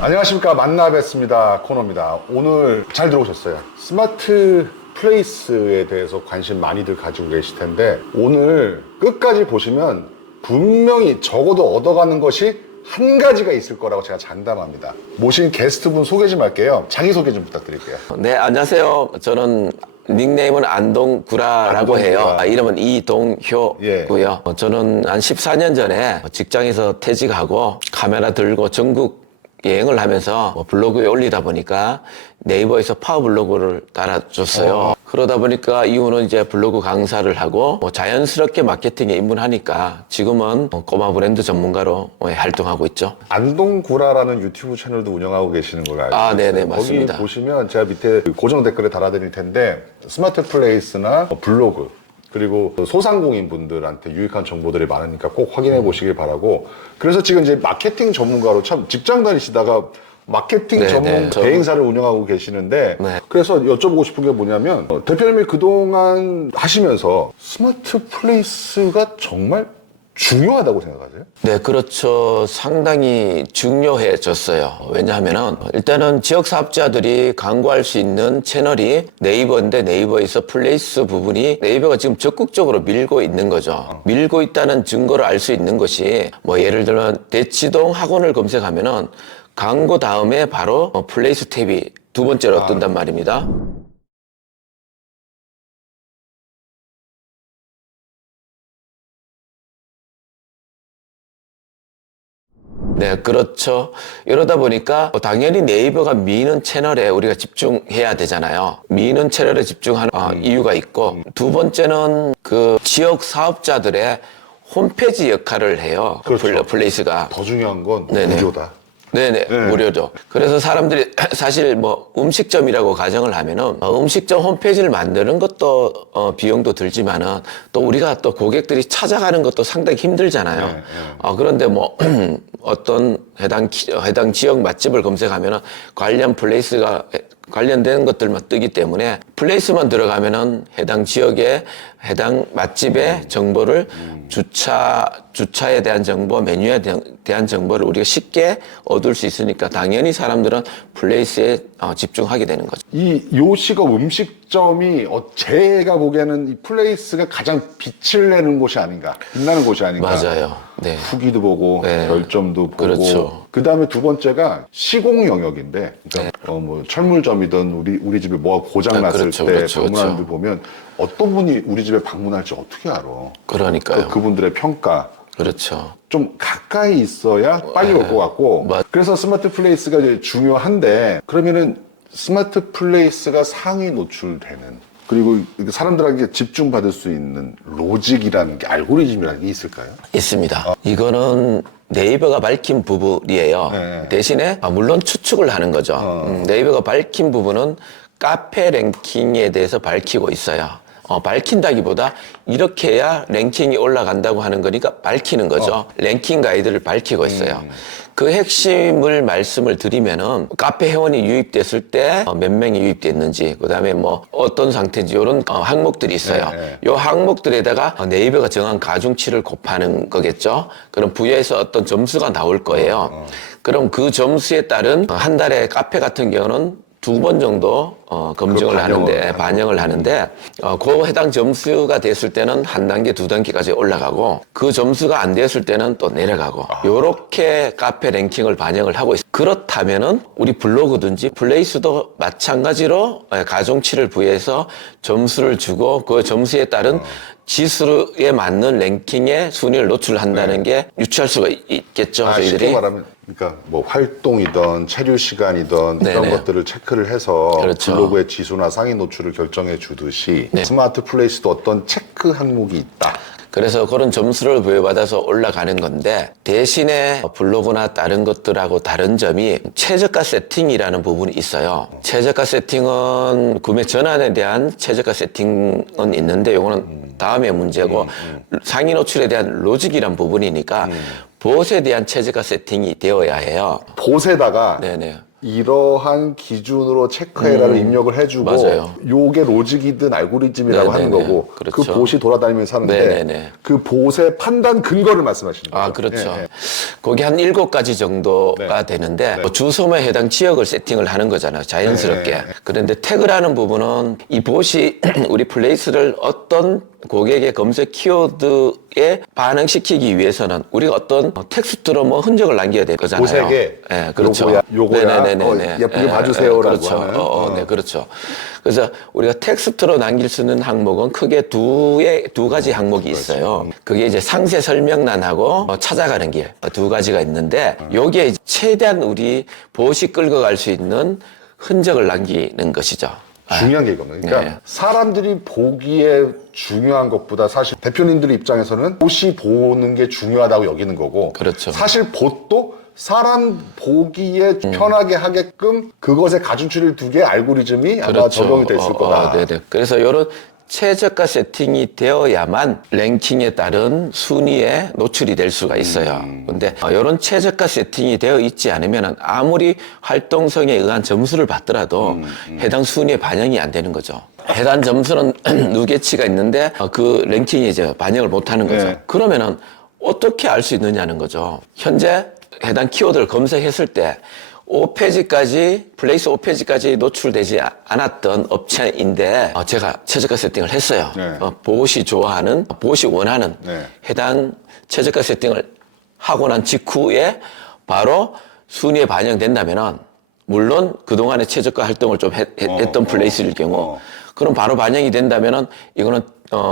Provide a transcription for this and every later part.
안녕하십니까. 만나 뵙습니다. 코너입니다. 오늘 잘 들어오셨어요. 스마트 플레이스에 대해서 관심 많이들 가지고 계실 텐데 오늘 끝까지 보시면 분명히 적어도 얻어가는 것이 한 가지가 있을 거라고 제가 장담합니다. 모신 게스트분 소개 좀 할게요. 자기소개 좀 부탁드릴게요. 네, 안녕하세요. 저는 닉네임은 안동구라라고 해요. 이름은 이동효고요. 저는 한 14년 전에 직장에서 퇴직하고 카메라 들고 전국 여행을 하면서 블로그에 올리다 보니까 네이버에서 파워블로그를 달아줬어요. 그러다 보니까 이후는 이제 블로그 강사를 하고 자연스럽게 마케팅에 입문하니까 지금은 꼬마 브랜드 전문가로 활동하고 있죠. 안동구라라는 유튜브 채널도 운영하고 계시는 걸로 알고 있어요. 네네, 맞습니다. 거기 보시면 제가 밑에 고정 댓글에 달아드릴 텐데 스마트 플레이스나 블로그 그리고 소상공인 분들한테 유익한 정보들이 많으니까 꼭 확인해 보시길 바라고. 그래서 지금 이제 마케팅 전문가로 참 직장 다니시다가 마케팅 전문 대행사를 운영하고 계시는데 그래서 여쭤보고 싶은 게 뭐냐면 대표님이 그동안 하시면서 스마트 플레이스가 정말 중요하다고 생각하세요? 네, 그렇죠. 상당히 중요해졌어요. 왜냐하면은 일단은 지역 사업자들이 광고할 수 있는 채널이 네이버인데 네이버에서 플레이스 부분이 네이버가 지금 적극적으로 밀고 있는 거죠. 밀고 있다는 증거를 알 수 있는 것이 예를 들면 대치동 학원을 검색하면은 광고 다음에 바로 플레이스 탭이 두 번째로 뜬단 말입니다. 네, 그렇죠. 이러다 보니까 당연히 네이버가 미는 채널에 우리가 집중해야 되잖아요. 미는 채널에 집중하는 이유가 있고, 두 번째는 그 지역 사업자들의 홈페이지 역할을 해요. 그렇죠. 플레이스가. 더 중요한 건 네네. 무료다. 네네, 무료죠. 그래서 사람들이 사실 음식점이라고 가정을 하면은 음식점 홈페이지를 만드는 것도 비용도 들지만은 또 우리가 또 고객들이 찾아가는 것도 상당히 힘들잖아요. 그런데 어떤 해당 지역 맛집을 검색하면은 관련 플레이스가 관련된 것들만 뜨기 때문에 플레이스만 들어가면은 해당 지역의 해당 맛집의 정보를 주차에 대한 정보, 메뉴에 대한 정보를 우리가 쉽게 얻을 수 있으니까 당연히 사람들은 플레이스에 집중하게 되는 거죠. 이 요식업 음식점이 제가 보기에는 이 플레이스가 가장 빛을 내는 곳이 아닌가, 빛나는 곳이 아닌가. 맞아요. 네. 후기도 보고 별점도 보고. 그렇죠. 그 다음에 두 번째가 시공 영역인데, 그러니까 철물점이든 우리 집에 뭐가 고장 났을 때 방문하는 데 보면 어떤 분이 우리 집에 방문할지 어떻게 알아? 그러니까요. 그분들의 평가. 그렇죠. 좀 가까이 있어야 빨리 올 것 같고. 그래서 스마트 플레이스가 이제 중요한데, 그러면은 스마트 플레이스가 상위 노출되는, 그리고 사람들에게 집중받을 수 있는 로직이라는 게, 알고리즘이라는 게 있을까요? 있습니다. 이거는 네이버가 밝힌 부분이에요. 대신에 물론 추측을 하는 거죠. 네이버가 밝힌 부분은 카페 랭킹에 대해서 밝히고 있어요. 밝힌다기보다 이렇게 해야 랭킹이 올라간다고 하는 거니까 밝히는 거죠. 랭킹 가이드를 밝히고 있어요. 그 핵심을 말씀을 드리면은 카페 회원이 유입됐을 때 몇 명이 유입됐는지, 그다음에 어떤 상태인지 이런 항목들이 있어요. 이 항목들에다가 네이버가 정한 가중치를 곱하는 거겠죠. 그럼 부여해서 어떤 점수가 나올 거예요. 그럼 그 점수에 따른 한 달에 카페 같은 경우는 2번 정도 반영을 하는데 그 해당 점수가 됐을 때는 한 단계, 2단계까지 올라가고 그 점수가 안 됐을 때는 또 내려가고 요렇게 카페 랭킹을 반영을 하고 있어요. 그렇다면은 우리 블로그든지 플레이스도 마찬가지로 가중치를 부여해서 점수를 주고 그 점수에 따른 지수에 맞는 랭킹의 순위를 노출한다는 게 유추할 수가 있겠죠, 저희들이. 쉽게 말하면, 그러니까 활동이든 체류 시간이든 이런 것들을 체크를 해서 블로그의 지수나 상위 노출을 결정해 주듯이 스마트 플레이스도 어떤 체크 항목이 있다. 그래서 그런 점수를 부여받아서 올라가는 건데, 대신에 블로그나 다른 것들하고 다른 점이 최저가 세팅이라는 부분이 있어요. 최저가 세팅은 구매 전환에 대한 최저가 세팅은 있는데 요거는 다음의 문제고 상위 노출에 대한 로직이란 부분이니까 봇에 대한 최저가 세팅이 되어야 해요. 봇에다가 이러한 기준으로 체크해라를 입력을 해주고 맞아요. 요게 로직이든 알고리즘이라고 하는 네네네. 거고 그렇죠. 그 봇이 돌아다니면서 하는데 네네네. 그 봇의 판단 근거를 말씀하시는 거죠. 아, 그렇죠. 예, 예. 거기 한 7가지 정도가 네. 되는데 뭐 주소에 해당 지역을 세팅을 하는 거잖아요. 자연스럽게. 네. 그런데 태그라는 부분은 이 봇이 우리 플레이스를 어떤 고객의 검색 키워드에 반응시키기 위해서는 우리가 어떤 텍스트로 뭐 흔적을 남겨야 될 거잖아요. 보색에 네, 그렇죠. 요거야 예쁘게 봐주세요라고 그렇죠. 하는. 네, 그렇죠. 그래서 우리가 텍스트로 남길 수 있는 항목은 크게 두 가지 항목이 있어요. 그게 이제 상세 설명란하고 찾아가는 길 두 가지가 있는데 여기에 이제 최대한 우리 봇이 끌고 갈 수 있는 흔적을 남기는 것이죠. 중요한 게 이겁니다. 그러니까 네. 사람들이 보기에 중요한 것보다 사실 대표님들 입장에서는 봇이 보는 게 중요하다고 여기는 거고 그렇죠. 사실 봇도 사람 보기에 편하게 하게끔 그것에 가중치를 두게 알고리즘이 아마 그렇죠. 적용이 됐을 거다. 네네. 그래서 이런 최저가 세팅이 되어야만 랭킹에 따른 순위에 노출이 될 수가 있어요. 근데 이런 최저가 세팅이 되어 있지 않으면 아무리 활동성에 의한 점수를 받더라도 해당 순위에 반영이 안 되는 거죠. 해당 점수는 누계치가 있는데 그 랭킹에 이제 반영을 못 하는 거죠. 네. 그러면은 어떻게 알 수 있느냐는 거죠. 현재 해당 키워드를 검색했을 때 5페이지까지, 플레이스 5페이지까지 노출되지 않았던 업체인데, 제가 최저가 세팅을 했어요. 네. 봇이 좋아하는, 봇이 원하는 네. 해당 최저가 세팅을 하고 난 직후에 바로 순위에 반영된다면은, 물론 그동안에 최저가 활동을 좀 했던 플레이스일 경우, 그럼 바로 반영이 된다면은, 이거는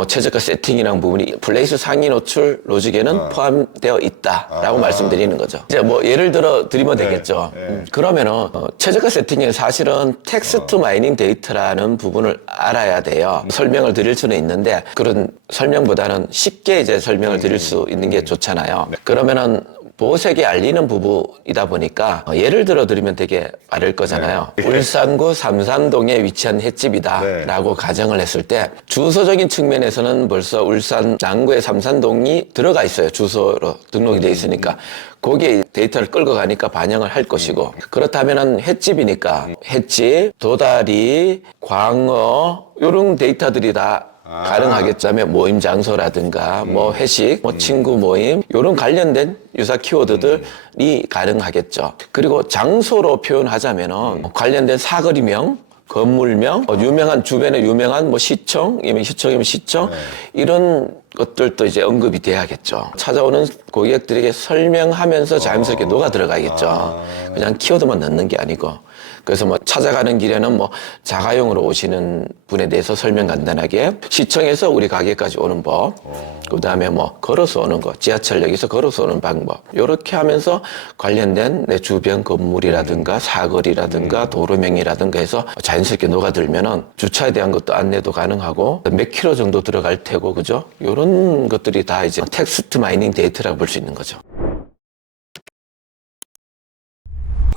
최저가 세팅이라는 부분이 플레이스 상위 노출 로직에는 포함되어 있다라고 말씀드리는 거죠. 이제 뭐 예를 들어 드리면 되겠죠. 그러면은 최저가 세팅에 사실은 텍스트 마이닝 데이터라는 부분을 알아야 돼요. 설명을 드릴 수는 있는데 그런 설명보다는 쉽게 이제 설명을 드릴 수 있는 게 좋잖아요. 그러면은 보색에 알리는 부분이다 보니까 예를 들어 드리면 되게 빠를 거잖아요. 울산구 삼산동에 위치한 횟집이다라고 가정을 했을 때 주소적인 측면에서는 벌써 울산 남구의 삼산동이 들어가 있어요. 주소로 등록이 돼 있으니까 거기에 데이터를 끌고 가니까 반영을 할 것이고 그렇다면은 횟집이니까 횟집, 도다리, 광어 이런 데이터들이 다 가능하겠자면 모임 장소라든가 뭐 회식, 뭐 친구 모임 이런 관련된 유사 키워드들이 가능하겠죠. 그리고 장소로 표현하자면은 관련된 사거리명, 건물명, 유명한 주변에 유명한 뭐 시청이면 시청 이런 것들도 이제 언급이 돼야겠죠. 찾아오는 고객들에게 설명하면서 자연스럽게 녹아 들어가겠죠. 그냥 키워드만 넣는 게 아니고. 그래서 뭐 찾아가는 길에는 뭐 자가용으로 오시는 분에 대해서 설명 간단하게 시청에서 우리 가게까지 오는 법, 그 다음에 뭐 걸어서 오는 거, 지하철역에서 걸어서 오는 방법, 이렇게 하면서 관련된 내 주변 건물이라든가 사거리라든가 도로명이라든가 해서 자연스럽게 녹아들면은 주차에 대한 것도 안내도 가능하고 몇 킬로 정도 들어갈 테고 그죠? 이런 것들이 다 이제 텍스트 마이닝 데이터라고 볼 수 있는 거죠.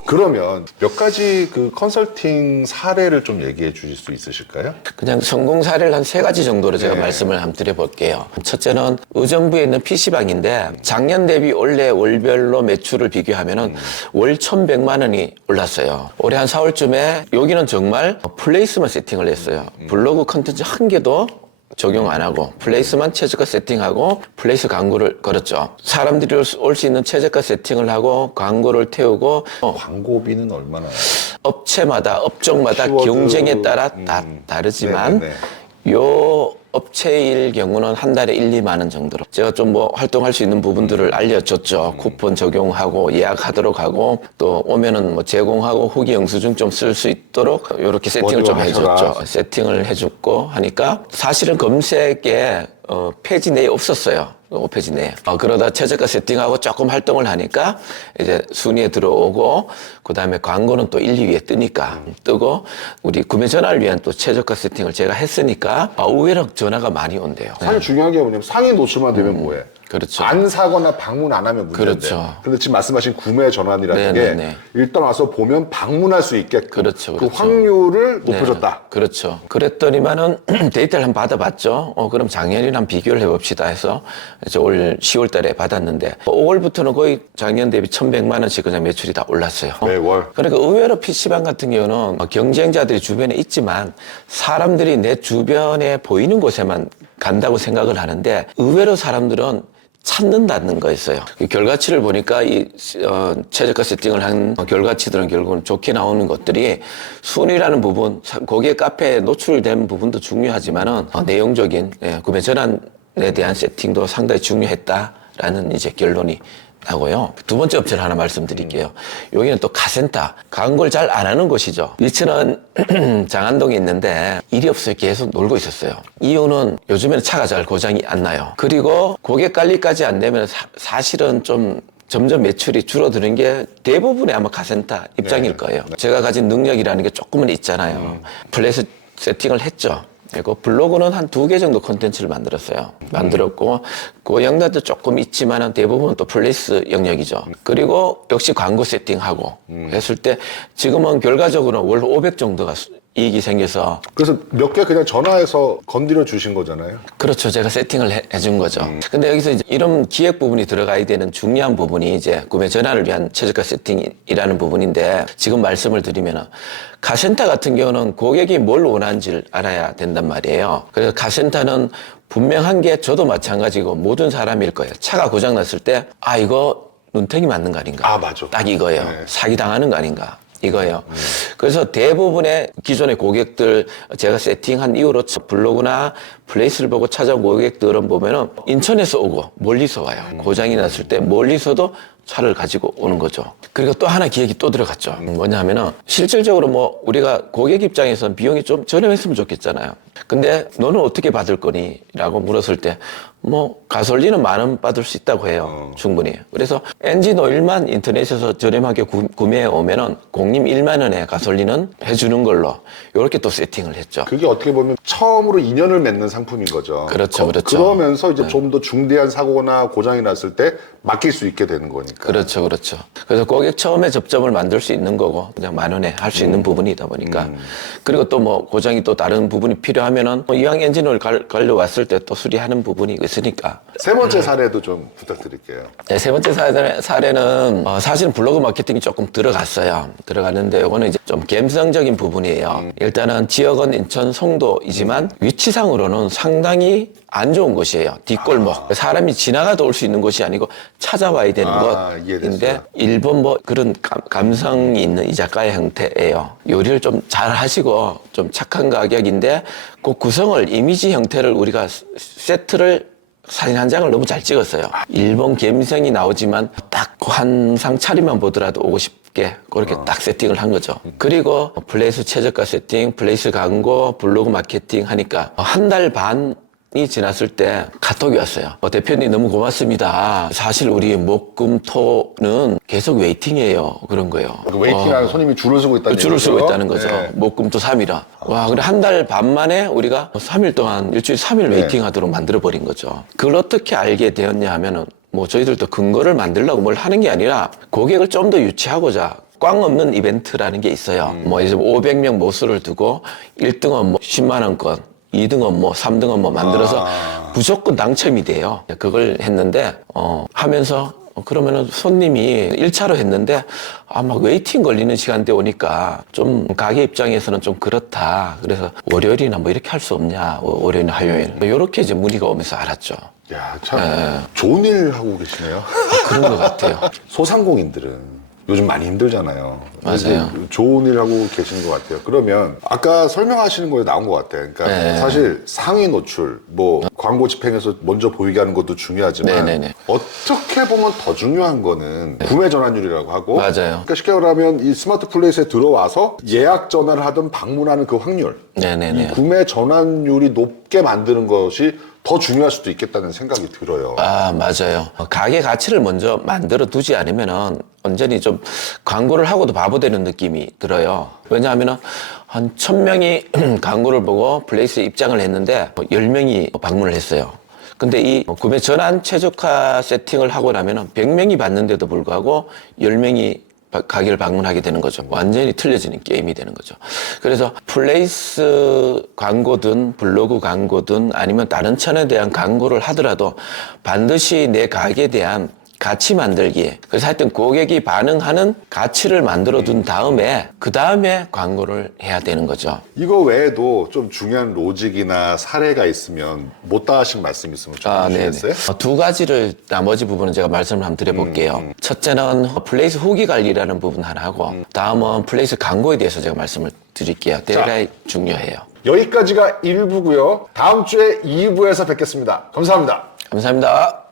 그러면 몇 가지 그 컨설팅 사례를 좀 얘기해 주실 수 있으실까요? 그냥 성공 사례를 한 3가지 정도로 제가 말씀을 한번 드려볼게요. 첫째는 의정부에 있는 PC방인데 작년 대비 올해 월별로 매출을 비교하면은 월 1,100만 원이 올랐어요. 올해 한 4월쯤에 여기는 정말 플레이스만 세팅을 했어요. 블로그 컨텐츠 한 개도 적용 안 하고 플레이스만 최저가 세팅하고 플레이스 광고를 걸었죠. 사람들이 올 수 있는 최저가 세팅을 하고 광고를 태우고 광고비는 얼마나? 업체마다 업종마다 키워드, 경쟁에 따라 다 다르지만 요 업체일 경우는 한 달에 1, 2만 원 정도로 제가 좀 뭐 활동할 수 있는 부분들을 알려줬죠. 쿠폰 적용하고 예약하도록 하고 또 오면은 뭐 제공하고 후기 영수증 좀 쓸 수 있도록 이렇게 세팅을 좀 해줬죠. 세팅을 해줬고 하니까 사실은 검색에 페이지 내에 없었어요. 5페이지 내에. 그러다 최저가 세팅하고 조금 활동을 하니까 이제 순위에 들어오고 그 다음에 광고는 또 1, 2위에 뜨니까 뜨고 우리 구매 전화를 위한 또 최저가 세팅을 제가 했으니까 의외로 전화가 많이 온대요. 사실 중요한 게 뭐냐면 상위 노출만 되면 뭐해? 그렇죠. 안 사거나 방문 안 하면 문제인데. 그렇죠. 근데 지금 말씀하신 구매 전환이라는 게 네네네. 일단 와서 보면 방문할 수 있게끔 그렇죠, 그 그렇죠. 확률을 높여줬다. 그렇죠. 그랬더니만은 데이터를 한번 받아봤죠. 그럼 작년이랑 비교를 해봅시다 해서 이제 올 10월 달에 받았는데 5월부터는 거의 작년 대비 1,100만 원씩 그냥 매출이 다 올랐어요. 매월. 그러니까 의외로 PC방 같은 경우는 경쟁자들이 주변에 있지만 사람들이 내 주변에 보이는 곳에만 간다고 생각을 하는데 의외로 사람들은 찾는다는 거였어요. 그 결과치를 보니까 최저가 세팅을 한 결과치들은 결국은 좋게 나오는 것들이 순위라는 부분, 거기에 카페에 노출된 부분도 중요하지만은 내용적인 구매 전환에 대한 세팅도 상당히 중요했다라는 이제 결론이 나고요. 두 번째 업체를 하나 말씀드릴게요. 여기는 또 카센터. 광고를 잘 안 하는 곳이죠. 위치는 장안동에 있는데 일이 없어요. 계속 놀고 있었어요. 이유는 요즘에는 차가 잘 고장이 안 나요. 그리고 고객 관리까지 안 되면 사실은 좀 점점 매출이 줄어드는 게 대부분의 아마 카센터 입장일 거예요. 제가 가진 능력이라는 게 조금은 있잖아요. 플레이스 세팅을 했죠. 그리고 블로그는 한 2개 정도 콘텐츠를 만들었어요. 만들었고, 그 영역도 조금 있지만은 대부분은 또 플레이스 영역이죠. 그리고 역시 광고 세팅하고 했을 때 지금은 결과적으로 월 500 정도가 이익이 생겨서. 그래서 몇 개 그냥 전화해서 건드려 주신 거잖아요. 그렇죠. 제가 세팅을 해준 거죠. 근데 여기서 이제 이런 기획 부분이 들어가야 되는 중요한 부분이 이제 구매 전환을 위한 최저가 세팅이라는 부분인데 지금 말씀을 드리면은 카센터 같은 경우는 고객이 뭘 원하는지를 알아야 된단 말이에요. 그래서 카센터는 분명한 게 저도 마찬가지고 모든 사람일 거예요. 차가 고장 났을 때 이거 눈탱이 맞는 거 아닌가? 아, 맞아. 딱 이거예요. 네. 사기 당하는 거 아닌가? 이거예요. 그래서 대부분의 기존의 고객들 제가 세팅한 이후로 블로그나 플레이스를 보고 찾아온 고객들은 보면은 인천에서 오고 멀리서 와요. 고장이 났을 때 멀리서도 차를 가지고 오는 거죠. 그리고 또 하나 기획이 또 들어갔죠. 뭐냐면은 실질적으로 뭐 우리가 고객 입장에서는 비용이 좀 저렴했으면 좋겠잖아요. 근데 너는 어떻게 받을 거니? 라고 물었을 때 뭐 가솔린은 10,000원 받을 수 있다고 해요. 충분히. 그래서 엔진 오일만 인터넷에서 저렴하게 구매해 오면은 공림 1만 원에 가솔린은 해주는 걸로 이렇게 또 세팅을 했죠. 그게 어떻게 보면 처음으로 인연을 맺는 상품인 거죠. 그렇죠, 그렇죠. 그러면서 이제 좀 더 중대한 사고나 고장이 났을 때 맡길 수 있게 되는 거니까. 그렇죠, 그렇죠. 그래서 고객 처음에 접점을 만들 수 있는 거고 그냥 10,000원에 할 수 있는 부분이다 보니까 그리고 또 뭐 고장이 또 다른 부분이 필요하면은 이왕 엔진을 갈려 왔을 때 또 수리하는 부분이 있으니까. 세 번째 사례도 좀 부탁드릴게요. 네, 세 번째 사례는 사실은 블로그 마케팅이 조금 들어갔어요. 들어갔는데 이거는 이제 좀 감성적인 부분이에요. 일단은 지역은 인천 송도이지만 위치상으로는 상당히 안 좋은 곳이에요. 뒷골목. 사람이 지나가도 올 수 있는 곳이 아니고 찾아와야 되는 이해됐어요. 곳인데 일본 뭐 그런 감성이 있는 이자카야 형태예요. 요리를 좀 잘 하시고 좀 착한 가격인데 그 구성을 이미지 형태를 우리가 세트를 사진 한 장을 너무 잘 찍었어요. 일본 감성이 나오지만 딱 한 상 차리만 보더라도 오고 싶게 그렇게 딱 세팅을 한 거죠. 그리고 플레이스 최저가 세팅, 플레이스 광고, 블로그 마케팅 하니까 한 달 반이 지났을 때 카톡이 왔어요. 대표님 너무 고맙습니다. 사실 우리 목금토는 계속 웨이팅이에요. 그런 거예요. 웨이팅하는 손님이 줄을 서고 있다는 줄을 얘기죠? 서고 있다는 거죠. 네. 목금토 3일아. 와, 그래 한 달 반 만에 우리가 3일 동안 일주일 3일 웨이팅 하도록 만들어버린 거죠. 그걸 어떻게 알게 되었냐 하면은 뭐 저희들도 근거를 만들려고 뭘 하는 게 아니라 고객을 좀 더 유치하고자 꽝 없는 이벤트라는 게 있어요. 뭐 이제 500명 모수를 두고 1등은 뭐 10만 원권, 2등은 뭐 3등은 뭐 만들어서 무조건 당첨이 돼요. 그걸 했는데 하면서 그러면은 손님이 1차로 했는데 막 웨이팅 걸리는 시간대 오니까 좀 가게 입장에서는 좀 그렇다. 그래서 월요일이나 뭐 이렇게 할 수 없냐. 월요일이나 화요일. 이렇게 이제 문의가 오면서 알았죠. 야, 참 좋은 일 하고 계시네요. 그런 것 같아요. 소상공인들은 요즘 많이 힘들잖아요. 맞아요. 이제 좋은 일 하고 계시는 것 같아요. 그러면 아까 설명하시는 거에 나온 것 같아요. 그러니까 네. 사실 상위 노출, 뭐 광고 집행에서 먼저 보이게 하는 것도 중요하지만 네네네. 어떻게 보면 더 중요한 거는 구매 전환율이라고 하고 맞아요. 그러니까 쉽게 말하면 이 스마트 플레이스에 들어와서 예약 전화를 하든 방문하는 그 확률, 네네네. 이 구매 전환율이 높게 만드는 것이 더 중요할 수도 있겠다는 생각이 들어요. 맞아요. 가게 가치를 먼저 만들어 두지 않으면은 완전히 좀 광고를 하고도 바보 되는 느낌이 들어요. 왜냐하면은 한 1,000명이 광고를 보고 플레이스에 입장을 했는데 10명이 방문을 했어요. 근데 이 구매 전환 최적화 세팅을 하고 나면은 100명이 받는데도 불구하고 10명이 가게를 방문하게 되는 거죠. 완전히 틀려지는 게임이 되는 거죠. 그래서 플레이스 광고든 블로그 광고든 아니면 다른 천에 대한 광고를 하더라도 반드시 내 가게에 대한 가치 만들기. 그래서 하여튼 고객이 반응하는 가치를 만들어 둔 다음에 그 다음에 광고를 해야 되는 거죠. 이거 외에도 좀 중요한 로직이나 사례가 있으면 못다 하신 말씀 있으면 좀 해주시겠어요? 두 가지를 나머지 부분은 제가 말씀을 한번 드려볼게요. 첫째는 플레이스 후기 관리라는 부분 하나 하고 다음은 플레이스 광고에 대해서 제가 말씀을 드릴게요. 대단히 중요해요. 여기까지가 1부고요. 다음 주에 2부에서 뵙겠습니다. 감사합니다. 감사합니다.